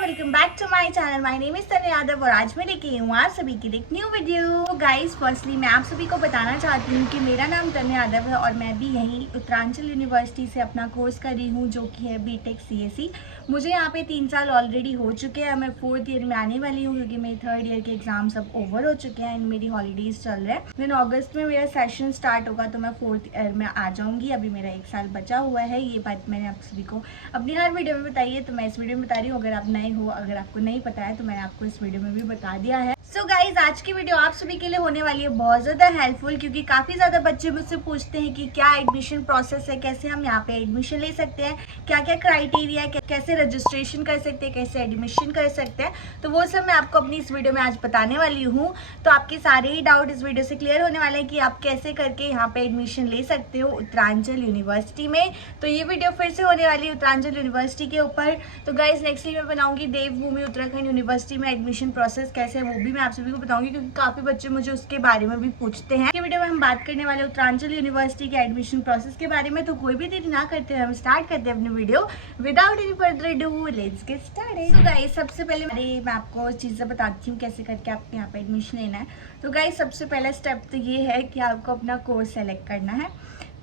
Welcome back to my channel. My name is Tanya Yadav और आज मैं लेके हूँ आप सभी के लिए एक न्यू वीडियो। तो गाइस फर्स्टली मैं आप सभी को बताना चाहती हूँ कि मेरा नाम तन्या यादव है और मैं भी यहीं उत्तरांचल यूनिवर्सिटी से अपना कोर्स कर रही हूँ जो कि है बीटेक सीएससी। मुझे यहाँ पे 3 साल ऑलरेडी हो चुके हैं। मैं 4th ईयर में आने वाली हूँ क्योंकि मेरे 3rd ईयर के एग्जाम सब ओवर हो चुके हैं एंड मेरी हॉलीडेज चल रहे हैं। देन अगस्त में मेरा सेशन स्टार्ट होगा तो मैं 4th ईयर में आ जाऊँगी। अभी मेरा 1 साल बचा हुआ है। ये बात मैंने आप सभी को अपनी हर वीडियो में बताई है तो मैं इस वीडियो में बता रही हूँ। अगर आप नए हो, अगर आपको नहीं पता है तो मैंने आपको इस वीडियो में भी बता दिया है। सो गाइज आज की वीडियो आप सभी के लिए होने वाली है बहुत ज़्यादा हेल्पफुल क्योंकि काफ़ी ज़्यादा बच्चे मुझसे पूछते हैं कि क्या एडमिशन प्रोसेस है, कैसे हम यहाँ पे एडमिशन ले सकते हैं, क्या क्या क्राइटेरिया है, कैसे रजिस्ट्रेशन कर सकते हैं, कैसे एडमिशन कर सकते हैं। तो वो सब मैं आपको अपनी इस वीडियो में आज बताने वाली हूँ। तो आपके सारे ही डाउट इस वीडियो से क्लियर होने वाले हैं कि आप कैसे करके यहाँ पे एडमिशन ले सकते हो उत्तरांचल यूनिवर्सिटी में। तो ये वीडियो फिर से होने वाली है उत्तरांचल यूनिवर्सिटी के ऊपर। तो गाइज नेक्स्टली मैं बनाऊंगी देवभूमि उत्तराखंड यूनिवर्सिटी में एडमिशन प्रोसेस कैसे है वो भी मैं आप सभी को बताऊंगी क्योंकि काफी बच्चे मुझे उसके बारे में भी पूछते हैं। ये वीडियो में हम बात करने वाले उत्तरांचल यूनिवर्सिटी के एडमिशन प्रोसेस के बारे में। तो कोई भी देरी ना करते हुए हम स्टार्ट करते हैं अपनी video without any further do. Let's get started. तो गाइस सबसे पहले मैं आपको चीजें बताती हूँ कैसे करके आपको यहाँ पे एडमिशन लेना है। तो गाइस सबसे पहला स्टेप तो ये है कि आपको अपना कोर्स सेलेक्ट करना है।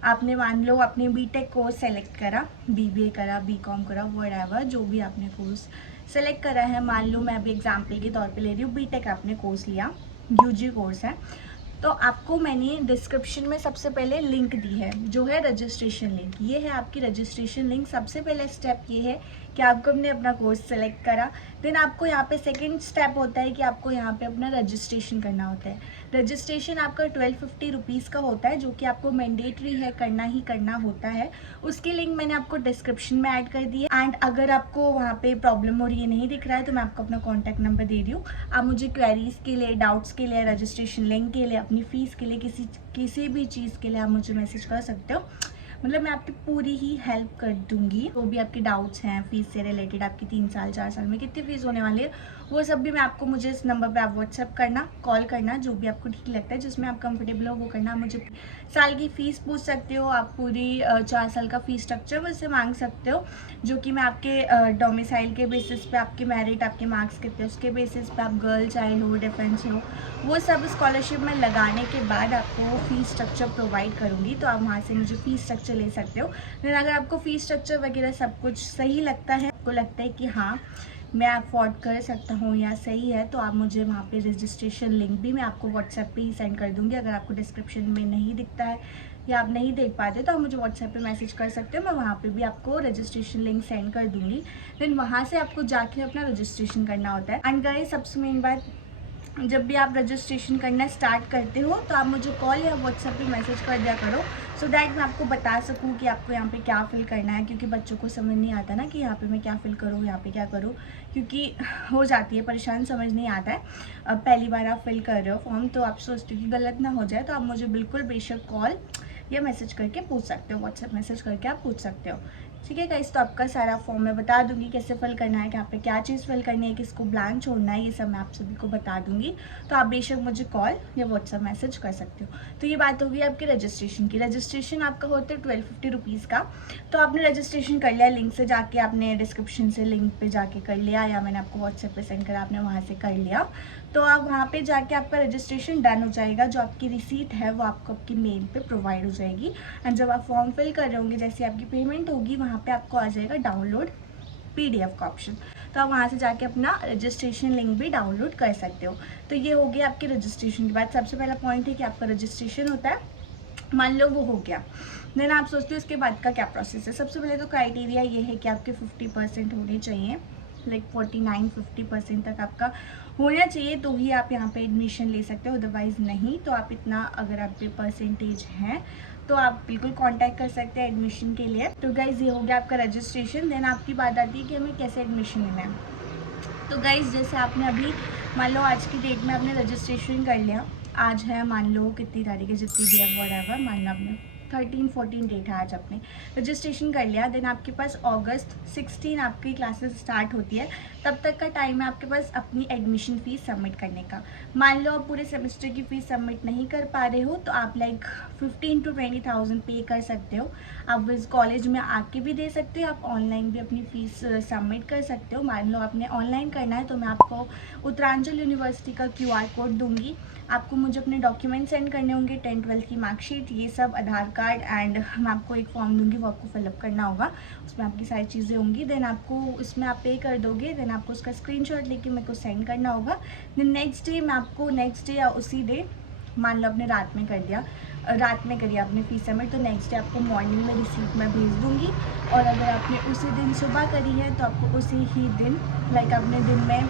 आपने मान लो आपने बीटेक कोर्स सेलेक्ट करा, बीबीए करा, बीकॉम करा, व्हाटएवर जो भी आपने कोर्स सेलेक्ट करा है। मान लो मैं अभी एग्जांपल के तौर पे ले रही हूँ, बीटेक आपने कोर्स लिया, यूजी कोर्स है। तो आपको मैंने डिस्क्रिप्शन में सबसे पहले लिंक दी है जो है रजिस्ट्रेशन लिंक। ये है आपकी रजिस्ट्रेशन लिंक। सबसे पहला स्टेप ये है कि आपको अपने अपना कोर्स सेलेक्ट करा। देन आपको यहाँ पे सेकंड स्टेप होता है कि आपको यहाँ पे अपना रजिस्ट्रेशन करना होता है। रजिस्ट्रेशन आपका 1250 रुपीज़ का होता है जो कि आपको मैंडेटरी है, करना ही करना होता है। उसकी लिंक मैंने आपको डिस्क्रिप्शन में ऐड कर दी है। एंड अगर आपको वहाँ पे प्रॉब्लम और ये नहीं दिख रहा है तो मैं आपको अपना कॉन्टैक्ट नंबर दे रही हूँ। आप मुझे क्वेरीज के लिए, डाउट्स के लिए, रजिस्ट्रेशन लिंक के लिए, अपनी फ़ीस के लिए, किसी भी चीज़ के लिए आप मुझे मैसेज कर सकते हो। मतलब मैं आपकी पूरी ही हेल्प कर दूंगी। तो भी आपके डाउट्स हैं फीस से रिलेटेड, आपकी 3 साल 4 साल में कितनी फीस होने वाली है वो सब भी मैं आपको, मुझे इस नंबर पे आप व्हाट्सएप करना, कॉल करना, जो भी आपको ठीक लगता है, जिसमें आप कंफर्टेबल हो वो करना। मुझे साल की फ़ीस पूछ सकते हो, आप पूरी 4 साल का फ़ीस स्ट्रक्चर मुझसे मांग सकते हो जो कि मैं आपके डोमिसाइल के बेसिस पे, आपके मेरिट, आपके मार्क्स कितने उसके बेसिस पे, आप गर्ल चाइल्ड हो, डिफेंस हो, वो सब स्कॉलरशिप में लगाने के बाद आपको वो फ़ीस स्ट्रक्चर प्रोवाइड करूँगी। तो आप वहाँ से मुझे फ़ीस स्ट्रक्चर ले सकते हो। लेकिन अगर आपको फ़ीस स्ट्रक्चर वगैरह सब कुछ सही लगता है, आपको लगता है कि हाँ मैं अफोर्ड कर सकता हूँ या सही है, तो आप मुझे वहाँ पे रजिस्ट्रेशन लिंक भी मैं आपको व्हाट्सएप पे ही सेंड कर दूँगी। अगर आपको डिस्क्रिप्शन में नहीं दिखता है या आप नहीं देख पाते तो आप मुझे व्हाट्सएप पे मैसेज कर सकते हो। मैं वहाँ पे भी आपको रजिस्ट्रेशन लिंक सेंड कर दूँगी। देन वहाँ से आपको जाके अपना रजिस्ट्रेशन करना होता है। एंड गाइस सबसे मेन बात, जब भी आप रजिस्ट्रेशन करना स्टार्ट करते हो तो आप मुझे कॉल या व्हाट्सएप पे मैसेज कर दिया करो सो दैट मैं आपको बता सकूं कि आपको यहाँ पे क्या फ़िल करना है। क्योंकि बच्चों को समझ नहीं आता ना कि यहाँ पे मैं क्या फ़िल करूँ, यहाँ पे क्या करूँ, क्योंकि हो जाती है परेशान, समझ नहीं आता है। अब पहली बार आप फिल कर रहे हो फॉर्म तो आप सोचते हो कि गलत ना हो जाए, तो आप मुझे बिल्कुल बेशक कॉल या मैसेज करके पूछ सकते हो, व्हाट्सएप मैसेज करके आप पूछ सकते हो। ठीक है गाइस, तो आपका सारा फॉर्म मैं बता दूंगी कैसे फिल करना है, यहाँ पे क्या चीज़ फिल करनी है, किसको ब्लैंक छोड़ना है, ये सब मैं आप सभी को बता दूंगी। तो आप बेशक मुझे कॉल या व्हाट्सएप मैसेज कर सकते हो। तो ये बात होगी आपके रजिस्ट्रेशन की। रजिस्ट्रेशन आपका होता है 1250 रुपीज़ का। तो आपने रजिस्ट्रेशन कर लिया, लिंक से जाके आपने डिस्क्रिप्शन से लिंक पे जाके कर लिया या मैंने आपको व्हाट्सएप पे सेंड करा, आपने वहाँ से कर लिया। तो आप वहाँ पे जाके आपका रजिस्ट्रेशन डन हो जाएगा। जो आपकी रिसीट है वो आपको आपकी मेल पे प्रोवाइड हो जाएगी। एंड जब आप फॉर्म फिल कर रहे होंगे, जैसे आपकी पेमेंट होगी, वहाँ पे आपको आ जाएगा डाउनलोड पीडीएफ का ऑप्शन। तो आप वहाँ से जाके अपना रजिस्ट्रेशन लिंक भी डाउनलोड कर सकते हो। तो ये हो गया आपके रजिस्ट्रेशन के बाद। सबसे पहला पॉइंट है कि आपका रजिस्ट्रेशन होता है, मान लो वो हो गया। देन आप सोचते हो इसके बाद का क्या प्रोसेस है। सबसे पहले तो क्राइटेरिया ये है कि आपके 50% होने चाहिए, लाइक 49-50% तक आपका होना चाहिए तो ही आप यहाँ पे एडमिशन ले सकते हो, अदरवाइज़ नहीं। तो आप इतना अगर आप पे परसेंटेज है तो आप बिल्कुल कांटेक्ट कर सकते हैं एडमिशन के लिए। तो गाइज़ ये हो गया आपका रजिस्ट्रेशन। देन आपकी बात आती है कि हमें कैसे एडमिशन लेना है। तो गाइज़ जैसे आपने अभी मान लो आज की डेट में आपने रजिस्ट्रेशन कर लिया, आज है मान लो कितनी तारीख है, जितनी भी है व्हाटएवर, मान लो आपने 13-14 डेट है आज। आपने रजिस्ट्रेशन कर लिया, देन आपके पास अगस्त 16 आपकी क्लासेस स्टार्ट होती है, तब तक का टाइम है आपके पास अपनी एडमिशन फ़ीस सबमिट करने का। मान लो आप पूरे सेमेस्टर की फ़ीस सबमिट नहीं कर पा रहे हो तो आप लाइक 15 to 20,000 पे कर सकते हो। आप इस कॉलेज में आके भी दे सकते हो, आप ऑनलाइन भी अपनी फ़ीस सबमिट कर सकते हो। मान लो आपने ऑनलाइन करना है तो मैं आपको उत्तरांचल यूनिवर्सिटी का QR कोड दूँगी। आपको मुझे अपने डॉक्यूमेंट सेंड करने होंगे, 10-12 की मार्कशीट, ये सब, आधार कार्ड, एंड मैं आपको एक फॉर्म दूंगी, वो आपको फिलअप करना होगा। उसमें आपकी सारी चीज़ें होंगी। देन आपको उसमें आप पे कर दोगे, देन आपको उसका स्क्रीनशॉट लेके मेरे को सेंड करना होगा। देन नेक्स्ट डे मैं आपको, नेक्स्ट डे या उसी डे, मान लो आपने रात में कर दिया, रात में करिए आपने फ़ीस सबमिट, तो नेक्स्ट डे आपको मॉर्निंग में रिसीप्ट मैं भेज दूँगी। और अगर आपने उसी दिन सुबह करी है तो आपको उसी ही दिन, लाइक आपने दिन में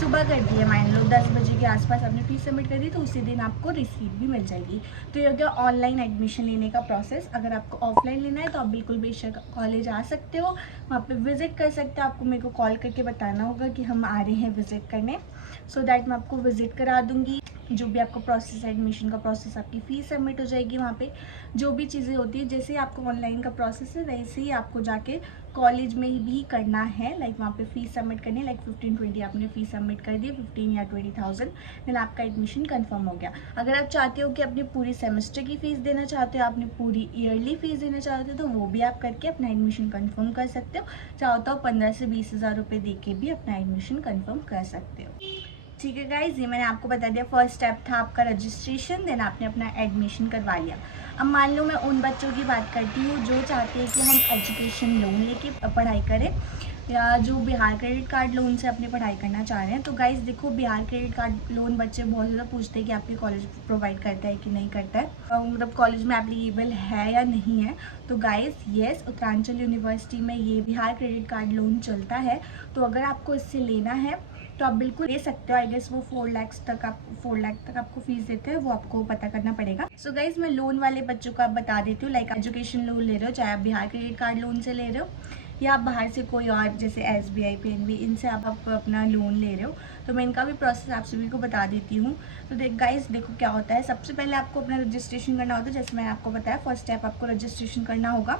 सुबह कर दी है, मान लो 10 बजे के आसपास आपने फ़ीस सबमिट कर दी, तो उसी दिन आपको रिसीप्ट भी मिल जाएगी। तो ये हो गया ऑनलाइन एडमिशन लेने का प्रोसेस। अगर आपको ऑफलाइन लेना है तो आप बिल्कुल बेशक कॉलेज आ सकते हो, वहाँ पे विज़िट कर सकते हो। आपको मेरे को कॉल करके बताना होगा कि हम आ रहे हैं विज़िट करने, सो दैट मैं आपको विज़िट करा दूँगी। जो भी आपका प्रोसेस है, एडमिशन का प्रोसेस, आपकी फ़ीस सबमिट हो जाएगी वहाँ पे। जो भी चीज़ें होती है, जैसे आपको ऑनलाइन का प्रोसेस है वैसे ही आपको जाके कॉलेज में ही भी करना है। लाइक वहाँ पे फ़ीस सबमिट करनी है, लाइक 15-20 आपने फ़ीस सबमिट कर दी, 15 या 20,000, देन आपका एडमिशन कंफर्म हो गया। अगर आप चाहते हो कि अपनी पूरी सेमेस्टर की फ़ीस देना चाहते हो, आपने पूरी ईयरली फ़ीस देना चाहते हो, तो वो भी आप करके अपना एडमिशन कंफर्म कर सकते हो। चाहो तो 15 से 20 हज़ार रुपये दे के भी अपना एडमिशन कंफर्म कर सकते हो। ठीक है गाइज, ये मैंने आपको बता दिया। फर्स्ट स्टेप था आपका रजिस्ट्रेशन, देन आपने अपना एडमिशन करवा लिया। अब मान लो मैं उन बच्चों की बात करती हूँ जो चाहते हैं कि हम एजुकेशन लोन लेके पढ़ाई करें, या जो बिहार क्रेडिट कार्ड लोन से अपनी पढ़ाई करना चाह रहे हैं। तो गाइज देखो, बिहार क्रेडिट कार्ड लोन बच्चे बहुत ज़्यादा पूछते हैं कि आपके कॉलेज प्रोवाइड करता है कि नहीं करता है, मतलब कॉलेज में एप्लीकेबल है या नहीं है। तो गाइज येस, उत्तरांचल यूनिवर्सिटी में ये बिहार क्रेडिट कार्ड लोन चलता है। तो अगर आपको इससे लेना है तो आप बिल्कुल ले सकते हो। आई गेस वो 4 लाख तक आपको फीस देते हैं, वो आपको पता करना पड़ेगा। सो गाइज, मैं लोन वाले बच्चों को आप बता देती हूँ। लाइक एजुकेशन लोन ले रहे हो, चाहे आप बिहार क्रेडिट कार्ड लोन से ले रहे हो या आप बाहर से कोई और जैसे SBI, PNB, इनसे आप अपना लोन ले रहे हो, तो मैं इनका भी प्रोसेस आप सभी को बता देती हूँ। तो गाइज देखो क्या होता है, सबसे पहले आपको अपना रजिस्ट्रेशन करना होता है। जैसे मैंने आपको बताया, फर्स्ट स्टेप आपको रजिस्ट्रेशन करना होगा।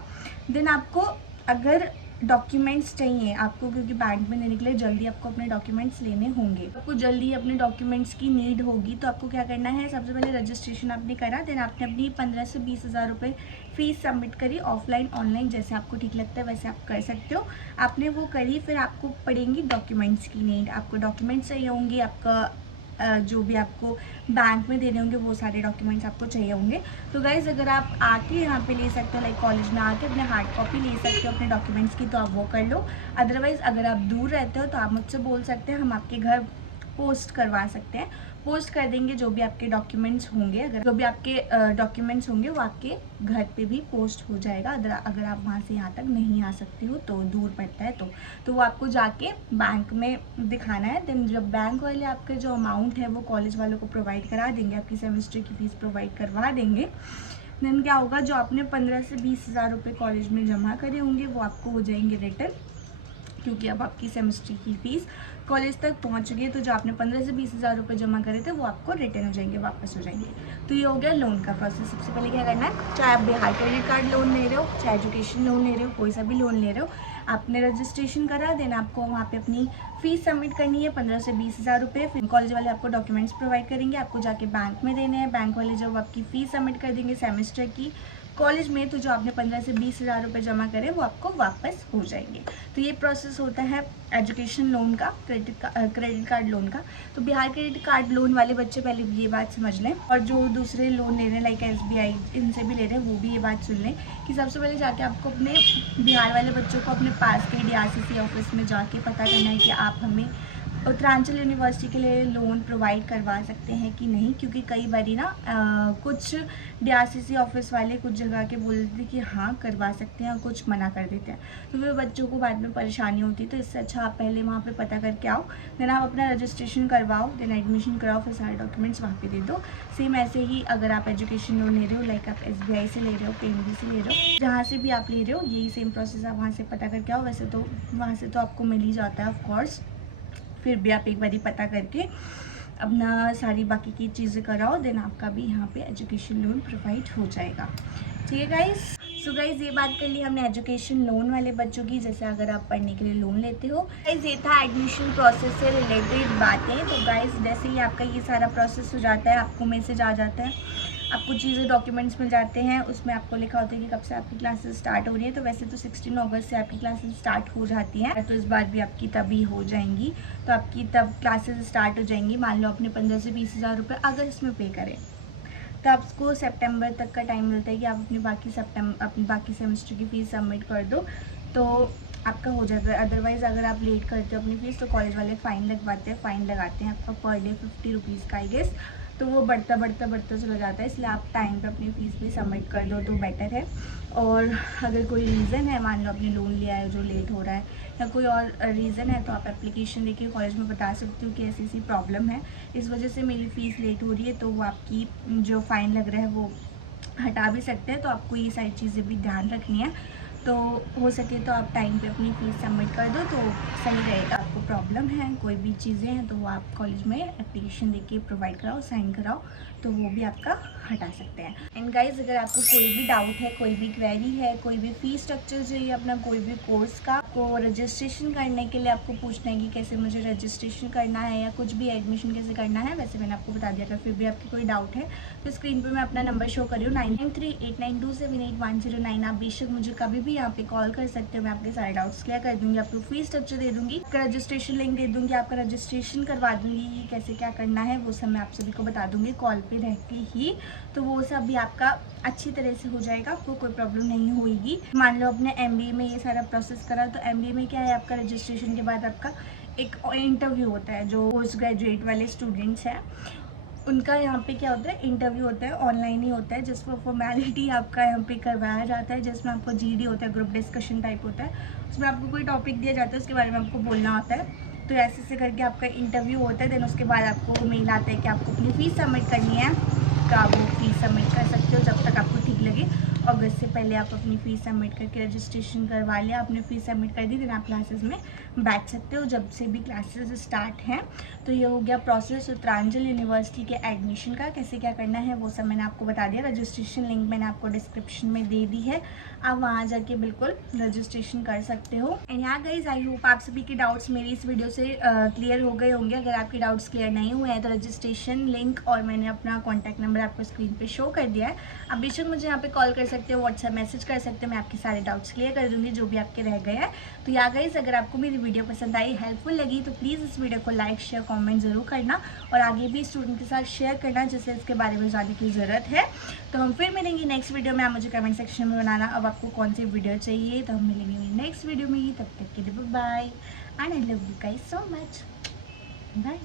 देन आपको अगर डॉक्यूमेंट्स चाहिए आपको, क्योंकि बैंक में देने के लिए जल्दी आपको अपने डॉक्यूमेंट्स लेने होंगे, आपको जल्दी अपने डॉक्यूमेंट्स की नीड होगी, तो आपको क्या करना है, सबसे पहले रजिस्ट्रेशन आपने करा, देन आपने अपनी 15 से 20 हज़ार रुपये फ़ीस सबमिट करी। ऑफलाइन ऑनलाइन जैसे आपको ठीक लगता है वैसे आप कर सकते हो। आपने वो करी, फिर आपको पड़ेंगी डॉक्यूमेंट्स की नीड। आपको डॉक्यूमेंट्स चाहिए होंगे, आपका जो भी आपको बैंक में देने होंगे वो सारे डॉक्यूमेंट्स आपको चाहिए होंगे। तो गाइज़, अगर आप आके यहाँ पे ले सकते हो, लाइक कॉलेज में आके अपने हार्ड कॉपी ले सकते हो अपने डॉक्यूमेंट्स की, तो आप वो कर लो। अदरवाइज़ अगर आप दूर रहते हो तो आप मुझसे बोल सकते हैं, हम आपके घर पोस्ट करवा सकते हैं, पोस्ट कर देंगे जो भी आपके डॉक्यूमेंट्स होंगे। अगर जो भी आपके डॉक्यूमेंट्स होंगे वो आपके घर पे भी पोस्ट हो जाएगा। अगर आप वहाँ से यहाँ तक नहीं आ सकते हो, तो दूर पड़ता है, तो वो आपको जाके बैंक में दिखाना है। देन जब बैंक वाले आपके जो अमाउंट है वो कॉलेज वालों को प्रोवाइड करा देंगे, आपकी सेमेस्टर की फ़ीस प्रोवाइड करवा देंगे, देन क्या होगा, जो आपने 15 से 20 हज़ार रुपये कॉलेज में जमा करे होंगे वो आपको हो जाएंगे रिटर्न, क्योंकि अब आपकी सेमेस्टर की फ़ीस कॉलेज तक पहुंच गई है। तो जो आपने 15 से 20 हज़ार रुपये जमा करे थे वो आपको रिटर्न हो जाएंगे, वापस हो जाएंगे। तो ये हो गया लोन का प्रोसेस। सबसे पहले क्या करना है, चाहे आप बिहार क्रेडिट कार्ड लोन ले रहे हो, चाहे एजुकेशन लोन ले रहे हो, कोई सा भी लोन ले रहे हो, आपने रजिस्ट्रेशन करा, देन आपको वहाँ पे अपनी फ़ीस सबमिट करनी है 15 से 20 हज़ार रुपये। फिर कॉलेज वाले आपको डॉक्यूमेंट्स प्रोवाइड करेंगे, आपको जाके बैंक में देने हैं। बैंक वाले जब आपकी फ़ीस सबमिट कर देंगे सेमेस्टर की कॉलेज में, तो जो आपने 15 से 20 हज़ार रुपये जमा करे वो आपको वापस हो जाएंगे। तो ये प्रोसेस होता है एजुकेशन लोन का, क्रेडिट कार्ड लोन का। तो बिहार क्रेडिट कार्ड लोन वाले बच्चे पहले ये बात समझ लें, और जो दूसरे लोन ले रहे हैं लाइक SBI, इनसे भी ले रहे हैं, वो भी ये बात सुन लें कि सबसे पहले जाके आपको अपने बिहार वाले बच्चों को अपने पास के DRCC ऑफिस में जाके पता करना है कि आप हमें उत्तरांचल यूनिवर्सिटी के लिए लोन प्रोवाइड करवा सकते हैं कि नहीं। क्योंकि कई बारी ना कुछ DRCC ऑफिस वाले कुछ जगह के बोल देते हैं कि हाँ करवा सकते हैं, और कुछ मना कर देते हैं, तो फिर बच्चों को बाद में परेशानी होती है। तो इससे अच्छा आप पहले वहाँ पे पता करके आओ, देन आप अपना रजिस्ट्रेशन करवाओ, देन एडमिशन कराओ, फिर सारे डॉक्यूमेंट्स वहाँ पे दे दो। सेम ऐसे ही अगर आप एजुकेशन लोन ले रहे हो, लाइक आप SBI से ले रहे हो, PNB से ले रहे हो, जहाँ से भी आप ले रहे हो, यही सेम प्रोसेस आप वहाँ से पता करके आओ। वैसे तो वहाँ से तो आपको मिल ही जाता है ऑफकोर्स, फिर भी आप एक बारी पता करके अपना सारी बाकी की चीज़ें कराओ, देन आपका भी यहाँ पे एजुकेशन लोन प्रोवाइड हो जाएगा। ठीक है गाइस। सो गाइस ये बात कर ली हमने एजुकेशन लोन वाले बच्चों की, जैसे अगर आप पढ़ने के लिए लोन लेते हो। गाइस ये था एडमिशन प्रोसेस से रिलेटेड बातें। तो गाइस जैसे ही आपका ये सारा प्रोसेस हो जाता है, आपको मैसेज आ जाता है, आपको चीज़ें डॉक्यूमेंट्स मिल जाते हैं, उसमें आपको लिखा होता है कि कब से आपकी क्लासेस स्टार्ट हो रही है। तो वैसे तो 16 अगस्त से आपकी क्लासेस स्टार्ट हो जाती हैं, तो इस बार भी आपकी तभी हो जाएंगी। तो आपकी तब क्लासेस स्टार्ट हो जाएंगी। मान लो आपने 15 से 20 हज़ार रुपये अगर इसमें पे करें, तो आपको सितंबर तक का टाइम मिलता है कि आप अपनी बाकी सेमेस्टर की फ़ीस सबमिट कर दो, तो आपका हो जाता है। अदरवाइज़ अगर आप लेट करते हो अपनी फ़ीस, तो कॉलेज वाले फ़ाइन लगाते हैं आपका पर डे 50 रुपीज़ का आई गेस। तो वो बढ़ता चला जाता है, इसलिए आप टाइम पे अपनी फ़ीस भी सबमिट कर दो तो बेटर है। और अगर कोई रीज़न है, मान लो आपने लोन लिया है जो लेट हो रहा है, या कोई और रीज़न है, तो आप एप्लीकेशन देके कॉलेज में बता सकते हो कि ऐसी प्रॉब्लम है, इस वजह से मेरी फ़ीस लेट हो रही है। तो वो आपकी जो फ़ाइन लग रहा है वो हटा भी सकते हैं। तो आपको ये सारी चीज़ें भी ध्यान रखनी है। तो हो सके तो आप टाइम पे अपनी फ़ीस सबमिट कर दो तो सही रहेगा। आपको प्रॉब्लम है, कोई भी चीज़ें हैं, तो वो आप कॉलेज में एप्लीकेशन देके प्रोवाइड कराओ, साइन कराओ, तो वो भी आपका हटा सकते हैं। एंड गाइज अगर आपको कोई भी डाउट है, कोई भी क्वेरी है, कोई भी फ़ीस स्ट्रक्चर चाहिए अपना कोई भी कोर्स का, आपको रजिस्ट्रेशन करने के लिए आपको पूछना है कि कैसे मुझे रजिस्ट्रेशन करना है या कुछ भी एडमिशन कैसे करना है, वैसे मैंने आपको बता दिया। अगर फिर भी आपकी कोई डाउट है तो स्क्रीन पर मैं अपना नंबर शो कर रही हूँ 993892789109। आप बेशक मुझे कभी भी यहाँ पे कॉल कर सकते हो, मैं आपके सारे डाउट्स क्लियर कर दूँगी, आपको फीस स्ट्रक्चर दे दूँगी, आपका रजिस्ट्रेशन लिंक दे दूँगी, आपका रजिस्ट्रेशन करवा दूँगी कि कैसे क्या करना है, वो सब मैं आप सभी को बता दूँगी कॉल पे रह के ही। तो वो सब भी आपका अच्छी तरह से हो जाएगा, आपको कोई प्रॉब्लम नहीं होगी। मान लो आपने MBA में ये सारा प्रोसेस करा, तो MBA में क्या है, आपका रजिस्ट्रेशन के बाद आपका एक इंटरव्यू होता है। जो पोस्ट ग्रेजुएट वाले स्टूडेंट्स हैं उनका यहाँ पे क्या होता है, इंटरव्यू होता है, ऑनलाइन ही होता है, जिसमें फॉर्मेलिटी आपका यहाँ पे करवाया जाता है, जिसमें आपको GD होता है, ग्रुप डिस्कशन टाइप होता है। उसमें आपको कोई टॉपिक दिया जाता है, उसके बारे में आपको बोलना होता है। तो ऐसे करके आपका इंटरव्यू होता है। देन उसके बाद आपको मेल आता है कि आपको अपनी फ़ीस सबमिट करनी है, तो आप वो फीस सबमिट कर सकते हो जब तक आपको ठीक लगे। अगस्त से पहले आप अपनी फ़ीस सबमिट करके रजिस्ट्रेशन करवा लिया, आपने फ़ीस सबमिट कर दी, देन आप क्लासेस में बैठ सकते हो जब से भी क्लासेस स्टार्ट हैं। तो ये हो गया प्रोसेस उत्तरांचल यूनिवर्सिटी के एडमिशन का। कैसे क्या करना है वो सब मैंने आपको बता दिया। रजिस्ट्रेशन लिंक मैंने आपको डिस्क्रिप्शन में दे दी है, आप वहाँ जाके बिल्कुल रजिस्ट्रेशन कर सकते हो। एंड यहाँ गाइस आई होप आप सभी के डाउट्स मेरी इस वीडियो से क्लियर हो गए होंगे। अगर आपके डाउट्स क्लियर नहीं हुए हैं तो रजिस्ट्रेशन लिंक और मैंने अपना कॉन्टैक्ट नंबर आपको स्क्रीन पे शो कर दिया है। आप बेशक मुझे यहाँ पे कॉल कर सकते हो, व्हाट्सएप मैसेज कर सकते हो, मैं आपके सारे डाउट्स क्लियर कर दूँगी जो भी आपके रह गए हैं। तो यहाँ गाइस अगर आपको मेरी वीडियो पसंद आई, हेल्पफुल लगी, तो प्लीज़ इस वीडियो को लाइक शेयर कॉमेंट ज़रूर करना और आगे भी स्टूडेंट के साथ शेयर करना जिससे इसके बारे में जानने की ज़रूरत है। तो हम फिर मिलेंगे नेक्स्ट वीडियो में। आप मुझे कमेंट सेक्शन में बनाना अब आपको कौन सी वीडियो चाहिए। तो हम मिलेंगे नेक्स्ट वीडियो में ही, तब तक के लिए bye and I love you guys so much, bye.